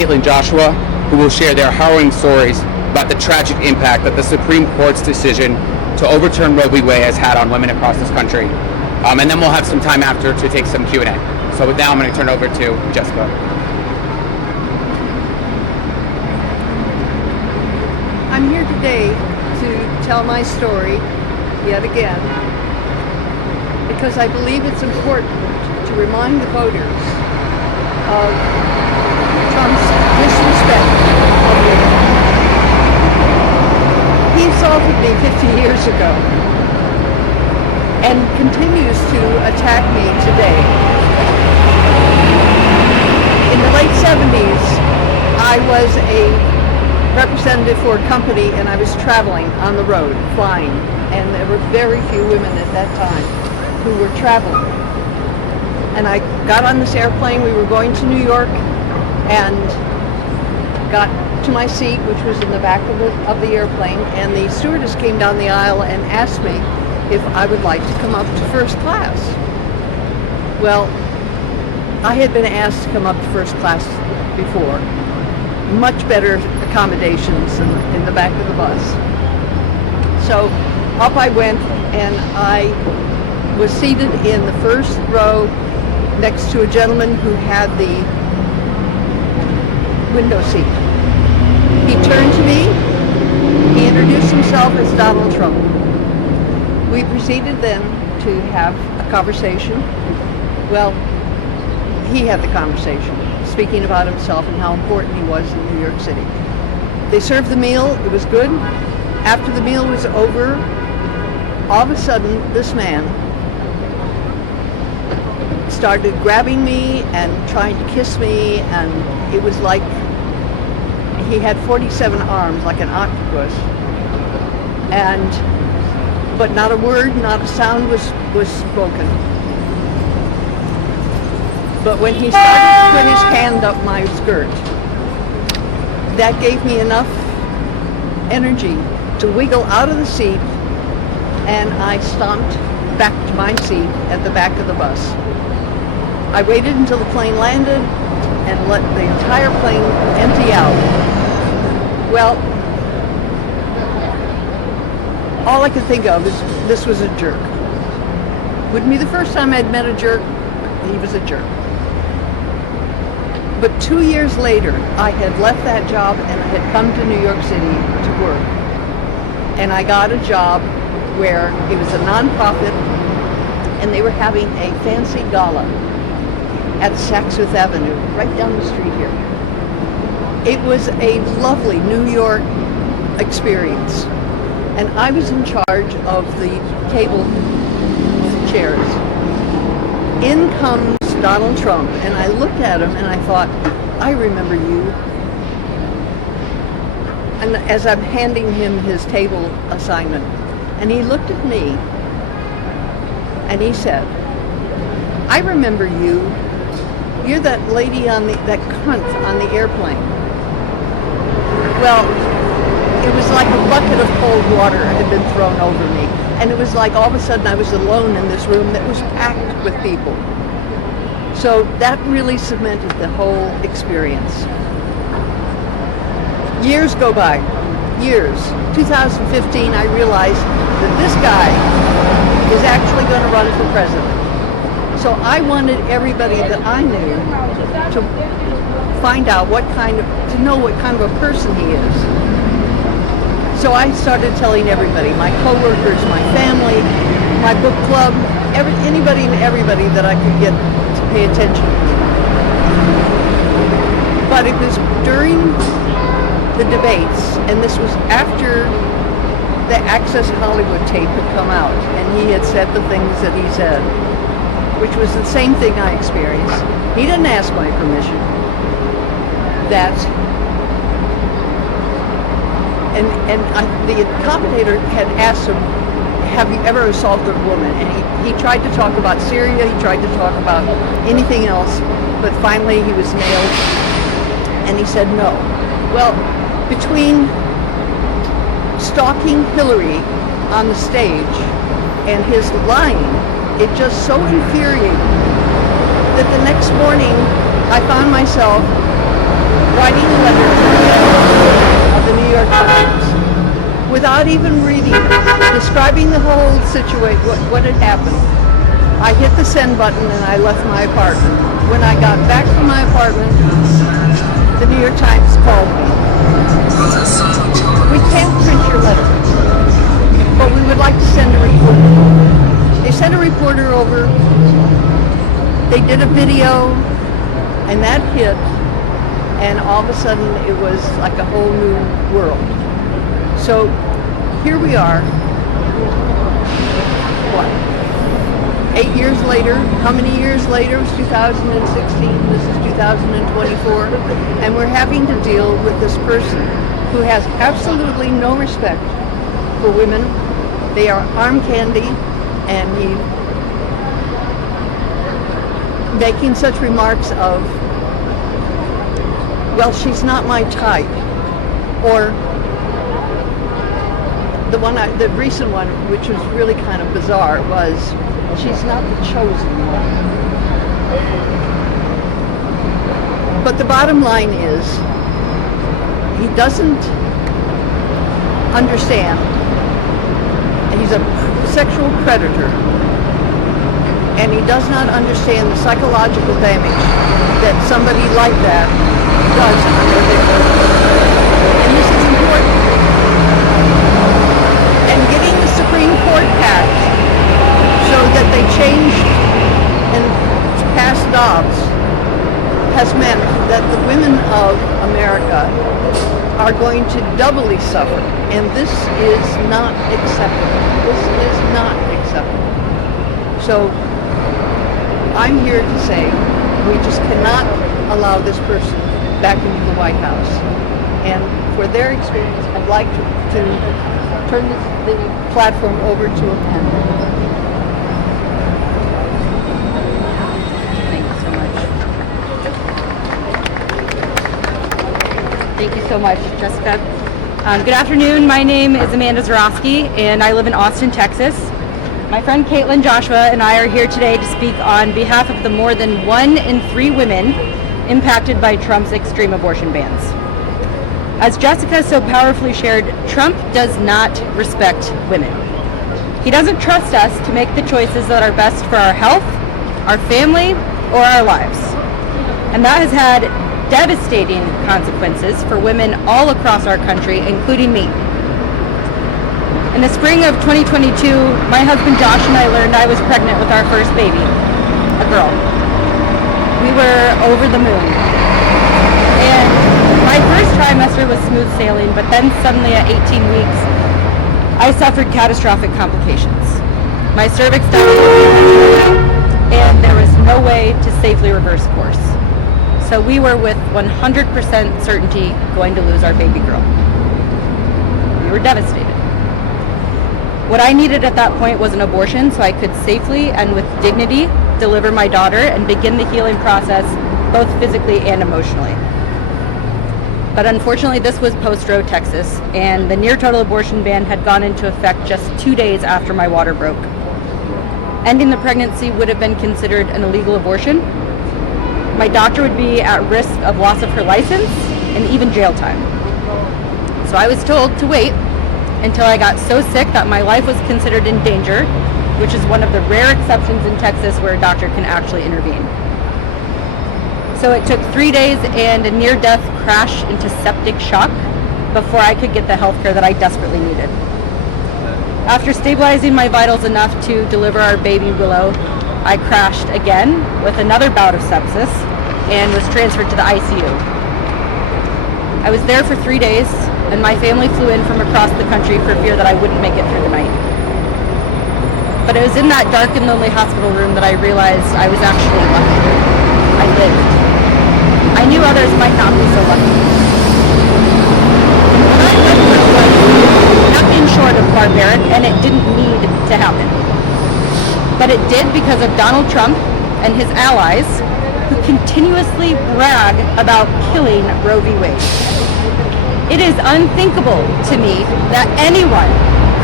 and Joshua, who will share their harrowing stories about the tragic impact that the Supreme Court's decision to overturn Roe v. Wade has had on women across this country. And then we'll have some time after to take some Q&A. So with that, I'm going to turn over to Jessica. I'm here today to tell my story yet again because I believe it's important to remind the voters of Trump's disrespect of women. He assaulted me 50 years ago and continues to attack me today. In the late 70s, I was a representative for a company and I was traveling on the road, flying, and there were very few women at that time who were traveling. And I got on this airplane, we were going to New York, and got to my seat, which was in the back of the airplane, and the stewardess came down the aisle and asked me if I would like to come up to first class. Well, I had been asked to come up to first class before. Much better accommodations in the back of the bus. So up I went, and I was seated in the first row next to a gentleman who had the window seat. He turned to me, he introduced himself as Donald Trump. We proceeded then to have a conversation. Well, he had the conversation, speaking about himself and how important he was in New York City. They served the meal, it was good. After the meal was over, all of a sudden this man started grabbing me and trying to kiss me, and it was like he had 47 arms like an octopus, but not a word, not a sound was spoken. But when he started to put his hand up my skirt, that gave me enough energy to wiggle out of the seat, and I stomped back to my seat at the back of the bus. I waited until the plane landed and let the entire plane empty out. Well, all I could think of is this was a jerk. Wouldn't be the first time I'd met a jerk. He was a jerk. But 2 years later, I had left that job and I had come to New York City to work. And I got a job where it was a nonprofit, and they were having a fancy gala at Saks Fifth Avenue, right down the street here. It was a lovely New York experience. And I was in charge of the table chairs. In comes Donald Trump, and I looked at him and I thought, I remember you. And as I'm handing him his table assignment, and he looked at me and he said, I remember you. You're that lady that cunt on the airplane. Well, it was like a bucket of cold water had been thrown over me. And it was like all of a sudden I was alone in this room that was packed with people. So that really cemented the whole experience. Years go by, years. 2015, I realized that this guy is actually going to run for president. So I wanted everybody that I knew to find out to know what kind of a person he is. So I started telling everybody, my coworkers, my family, my book club, anybody and everybody that I could get to pay attention to me. But it was during the debates, and this was after the Access Hollywood tape had come out, and he had said the things that he said, which was the same thing I experienced. He didn't ask my permission. The commentator had asked him, have you ever assaulted a woman? And he tried to talk about Syria, he tried to talk about anything else, but finally he was nailed, and he said no. Well, between stalking Hillary on the stage and his lying, it just so infuriated me that the next morning I found myself writing a letter to the editor of the New York Times without even reading it, describing the whole situation, what had happened. I hit the send button and I left my apartment. When I got back from my apartment, the New York Times called me. We can't print your letter, but we would like to send a reporter. They sent a reporter over. They did a video, and that hit, and all of a sudden it was like a whole new world. So here we are, what, 8 years later? How many years later? It was 2016, this is 2024, and we're having to deal with this person who has absolutely no respect for women. They are arm candy, and he making such remarks of, well, she's not my type, or the recent one, which was really kind of bizarre, was she's not the chosen one. But the bottom line is, he doesn't understand. He's a sexual predator, and he does not understand the psychological damage that somebody like that does under their and this is important. And getting the Supreme Court passed so that they changed and passed Dobbs has meant that the women of America are going to doubly suffer, and this is not acceptable. This is not acceptable. So I'm here to say we just cannot allow this person back into the White House. And for their experience, I'd like to turn the platform over to Amanda. Thank you so much. Thank you so much, Jessica. Good afternoon. My name is Amanda Zarowski, and I live in Austin, Texas. My friend Caitlin Joshua and I are here today to speak on behalf of the more than 1 in 3 women impacted by Trump's extreme abortion bans. As Jessica so powerfully shared, Trump does not respect women. He doesn't trust us to make the choices that are best for our health, our family, or our lives. And that has had devastating consequences for women all across our country, including me. In the spring of 2022, my husband Josh and I learned I was pregnant with our first baby, a girl. We were over the moon. And my first trimester was smooth sailing, but then suddenly at 18 weeks, I suffered catastrophic complications. My cervix dilated, and there was no way to safely reverse course. So we were with 100% certainty going to lose our baby girl. We were devastated. What I needed at that point was an abortion so I could safely and with dignity deliver my daughter and begin the healing process both physically and emotionally. But unfortunately, this was post-Roe, Texas, and the near-total abortion ban had gone into effect just 2 days after my water broke. Ending the pregnancy would have been considered an illegal abortion. My doctor would be at risk of loss of her license and even jail time. So I was told to wait until I got so sick that my life was considered in danger, which is one of the rare exceptions in Texas where a doctor can actually intervene. So it took 3 days and a near-death crash into septic shock before I could get the health care that I desperately needed. After stabilizing my vitals enough to deliver our baby Willow, I crashed again with another bout of sepsis and was transferred to the ICU. I was there for 3 days, and my family flew in from across the country for fear that I wouldn't make it through the night. But it was in that dark and lonely hospital room that I realized I was actually lucky. I lived. I knew others might not be so lucky. What I went through was nothing short of barbaric, and it didn't need to happen. But it did because of Donald Trump and his allies, who continuously brag about killing Roe v. Wade. It is unthinkable to me that anyone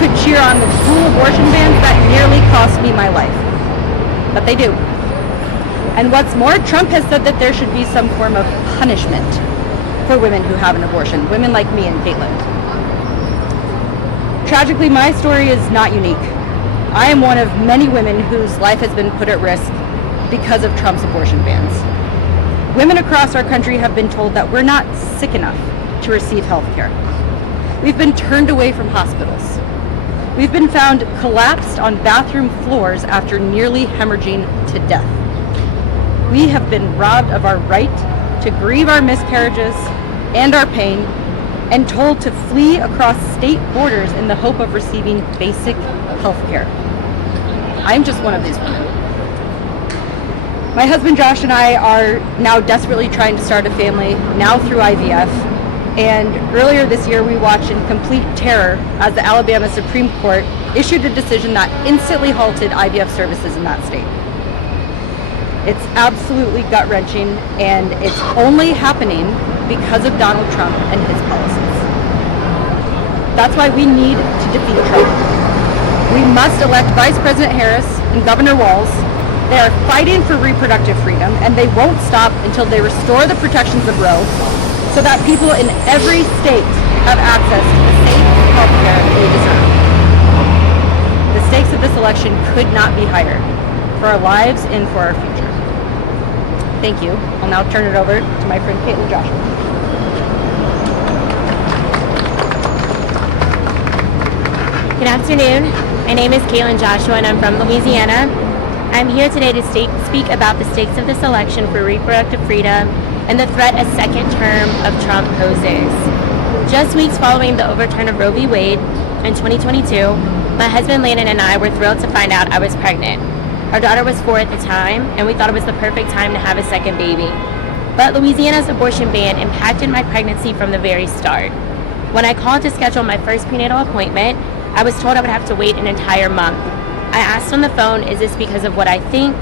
could cheer on the cruel abortion bans that nearly cost me my life. But they do. And what's more, Trump has said that there should be some form of punishment. for women who have an abortion, women like me and Caitlin. Tragically, my story is not unique. I am one of many women whose life has been put at risk because of Trump's abortion bans. Women across our country have been told that we're not sick enough to receive health care. We've been turned away from hospitals. We've been found collapsed on bathroom floors after nearly hemorrhaging to death. We have been robbed of our right to grieve our miscarriages and our pain, and told to flee across state borders in the hope of receiving basic health care. I'm just one of these women. My husband Josh and I are now desperately trying to start a family, now through IVF. And earlier this year, we watched in complete terror as the Alabama Supreme Court issued a decision that instantly halted IVF services in that state. It's absolutely gut-wrenching, and it's only happening because of Donald Trump and his policies. That's why we need to defeat Trump. We must elect Vice President Harris and Governor Walz. They are fighting for reproductive freedom, and they won't stop until they restore the protections of Roe, so that people in every state have access to the safe health care they deserve. The stakes of this election could not be higher for our lives and for our future. Thank you. I'll now turn it over to my friend Caitlin Joshua. Good afternoon. My name is Caitlin Joshua and I'm from Louisiana. I'm here today to speak about the stakes of this election for reproductive freedom and the threat a second term of Trump poses. Just weeks following the overturn of Roe v. Wade in 2022, my husband Landon and I were thrilled to find out I was pregnant. Our daughter was 4 at the time, and we thought it was the perfect time to have a second baby. But Louisiana's abortion ban impacted my pregnancy from the very start. When I called to schedule my first prenatal appointment, I was told I would have to wait an entire month. I asked on the phone, is this because of what I think?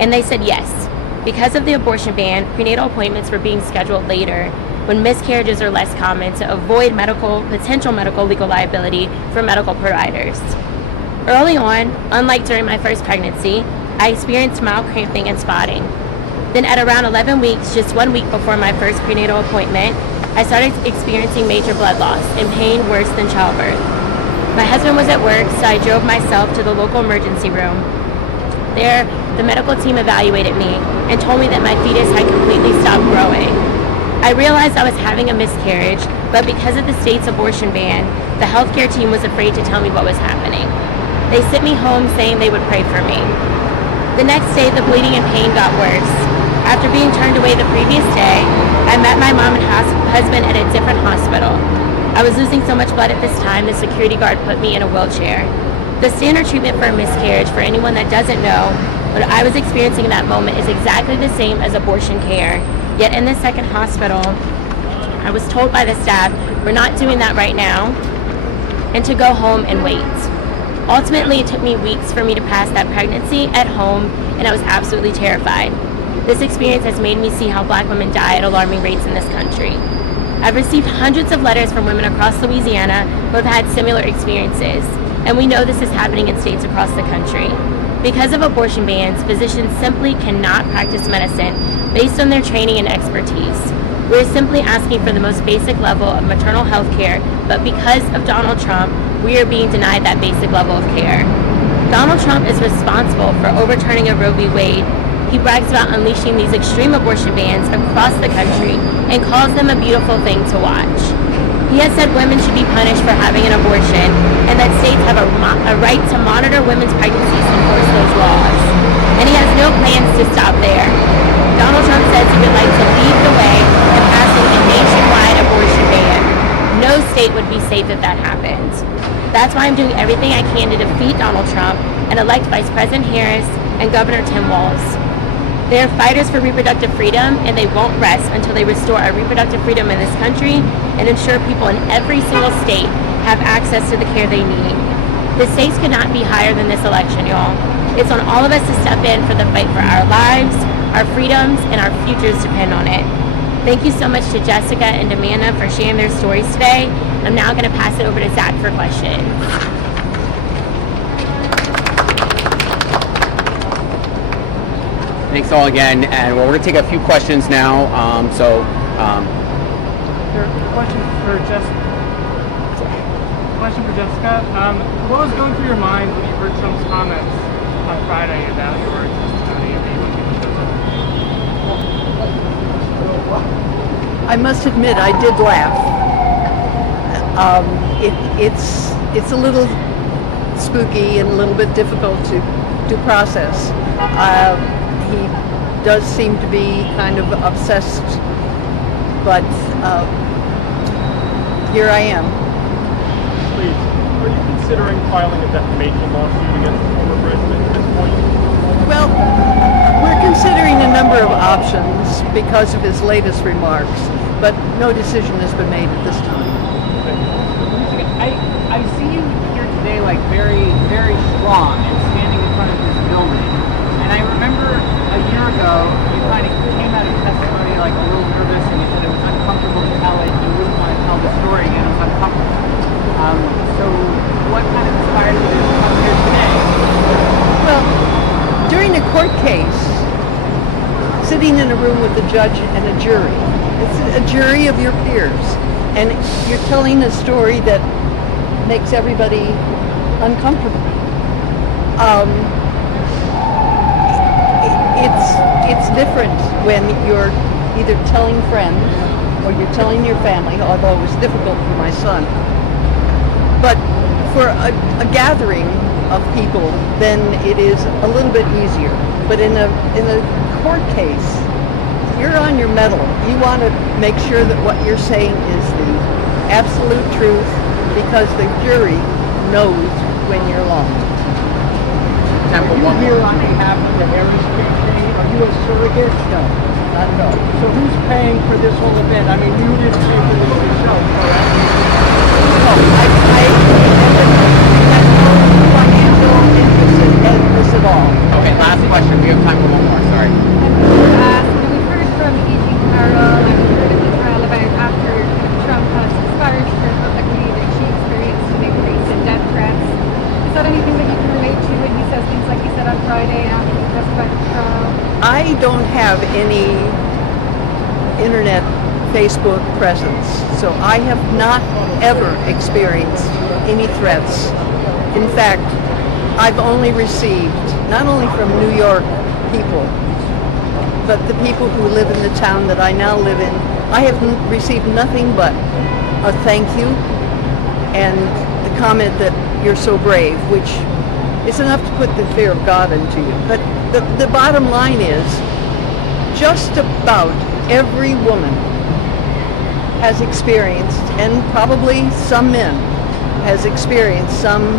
And they said yes. Because of the abortion ban, prenatal appointments were being scheduled later, when miscarriages are less common, to avoid potential medical legal liability for medical providers. Early on, unlike during my first pregnancy, I experienced mild cramping and spotting. Then at around 11 weeks, just 1 week before my first prenatal appointment, I started experiencing major blood loss and pain worse than childbirth. My husband was at work, so I drove myself to the local emergency room. There, the medical team evaluated me and told me that my fetus had completely stopped growing. I realized I was having a miscarriage, but because of the state's abortion ban, the healthcare team was afraid to tell me what was happening. They sent me home saying they would pray for me. The next day, the bleeding and pain got worse. After being turned away the previous day, I met my mom and husband at a different hospital. I was losing so much blood at this time, the security guard put me in a wheelchair. The standard treatment for a miscarriage, for anyone that doesn't know, what I was experiencing in that moment is exactly the same as abortion care. Yet in the second hospital, I was told by the staff, we're not doing that right now, and to go home and wait. Ultimately, it took me weeks for me to pass that pregnancy at home, and I was absolutely terrified. This experience has made me see how Black women die at alarming rates in this country. I've received hundreds of letters from women across Louisiana who have had similar experiences, and we know this is happening in states across the country. Because of abortion bans, physicians simply cannot practice medicine based on their training and expertise. We're simply asking for the most basic level of maternal health care, but because of Donald Trump, we are being denied that basic level of care. Donald Trump is responsible for overturning a Roe v. Wade. He brags about unleashing these extreme abortion bans across the country and calls them a beautiful thing to watch. He has said women should be punished for having an abortion and that states have a right to monitor women's pregnancies and enforce those laws. And he has no plans to stop there. Donald Trump says he would like to lead the way in passing a nationwide abortion ban. No state would be safe if that happened. That's why I'm doing everything I can to defeat Donald Trump and elect Vice President Harris and Governor Tim Walz. They are fighters for reproductive freedom, and they won't rest until they restore our reproductive freedom in this country and ensure people in every single state have access to the care they need. The stakes could not be higher than this election, y'all. It's on all of us to step in for the fight for our lives, our freedoms, and our futures depend on it. Thank you so much to Jessica and Amanda for sharing their stories today. I'm now going to pass it over to Zach for questions. Thanks all again, and we're going to take a few questions now. Sure. Question for Jessica. What was going through your mind when you heard Trump's comments on Friday about your testimony and being I must admit, I did laugh. It's a little spooky and a little bit difficult to process. He does seem to be kind of obsessed, but here I am. Please, are you considering filing a defamation lawsuit against the former president at this point? Well, we're considering a number of options because of his latest remarks, but no decision has been made at this time. I see you here today like very, very strong and standing in front of this building. And I remember a year ago, you kind of came out of testimony like a little nervous and you said it was uncomfortable to tell it. You wouldn't want to tell the story again. It was uncomfortable. So what kind of inspired you to come here today? Well, during a court case, sitting in a room with a judge and a jury, it's a jury of your peers, and you're telling a story that makes everybody uncomfortable. It's different when you're either telling friends or you're telling your family, although it was difficult for my son. But for a gathering of people, then it is a little bit easier. But in a court case, you're on your mettle. You want to make sure that what you're saying is the absolute truth, because the jury knows when you're lying. Are you here on behalf of the Harris campaign? Are you a surrogate? No, not at all. So who's paying for this whole event? I mean, you didn't pay for this yourself, correct? No, I have no financial interest in this at all. Okay, last question. We have time for one more. Sorry. We've heard from E.G. Carroll and we've heard as well about after Trump has disparaged her publicly that she experienced an increase in death threats. Is that anything that you can relate to when he says things like he said on Friday after he testified at the trial? I don't have any internet Facebook presence, so I have not ever experienced any threats. In fact, I've only received, not only from New York people, but the people who live in the town that I now live in, I have received nothing but a thank you and the comment that you're so brave, which is enough to put the fear of God into you. But the bottom line is, just about every woman has experienced, and probably some men, has experienced some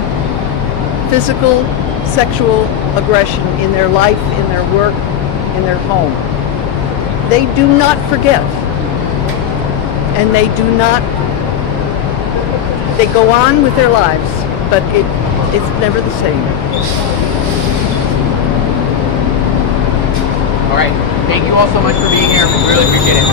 physical, sexual aggression in their life, in their work, in their home. They do not forget. And they go on with their lives, but it's never the same. All right. Thank you all so much for being here. We really appreciate it.